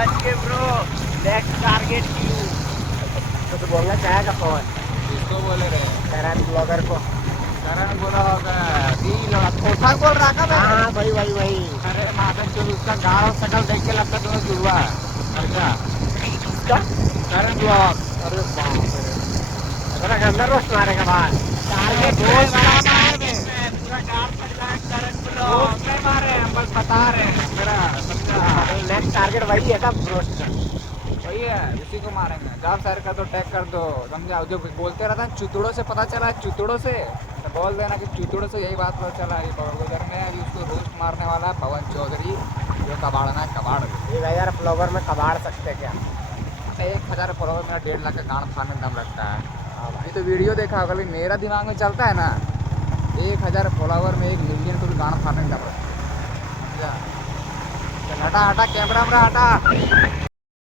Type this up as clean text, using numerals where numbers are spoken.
बच के bro. Next target you. तो बोलना चाहेगा पवन? किसको बोले रहे? करण ब्लॉगर को। करण बोला होगा रील और पोशाक बोल रहा था मैं। हाँ भाई वही वही। अरे माधव जो उसका गाढ़ और शकल देख के लगता दोनों जुड़वा है। और क्या? किसका? करण ब्लॉग। अरे बाप रे, इतना गंदा रोस्ट मारेगा बाहर। टारगेट रोज है क्या हमारा, मारे टारगेट में? है पूरा गाड़ पड़ रहा है करण रोज ब्लॉग। नहीं मारे हैं, हम बस बता रहे हैं मेरा समझा। नेक्स्ट टारगेट वही है तब रोस्ट का। वही है, उसी को मारेंगे। जाओ शेयर कर दो, टैग कर दो, समझा। जो बोलते रहता है चुतड़ों से पता चला है, चुतड़ों से तो बोल देना कि चुतड़ों से यही बात पता चला है। बगलगोदर में अभी उसको रोस्ट मारने वाला है पवन चौधरी, जो कबाड़ना है कबाड़। 1000 फ्लोवर में कबाड़ सकते क्या? 1000 फॉलोवर मेरा 1.5 लाख का गांड फाड़ने में दम रखता है। हाँ ये भाई। तो वीडियो देखा होगा, लेकिन मेरा दिमाग में चलता है ना, 1000 फॉलोवर में 1 मिलियन को भी गांड फाड़ने में दम रखता है, समझा। चल हटा हटा, कैमरा हटा।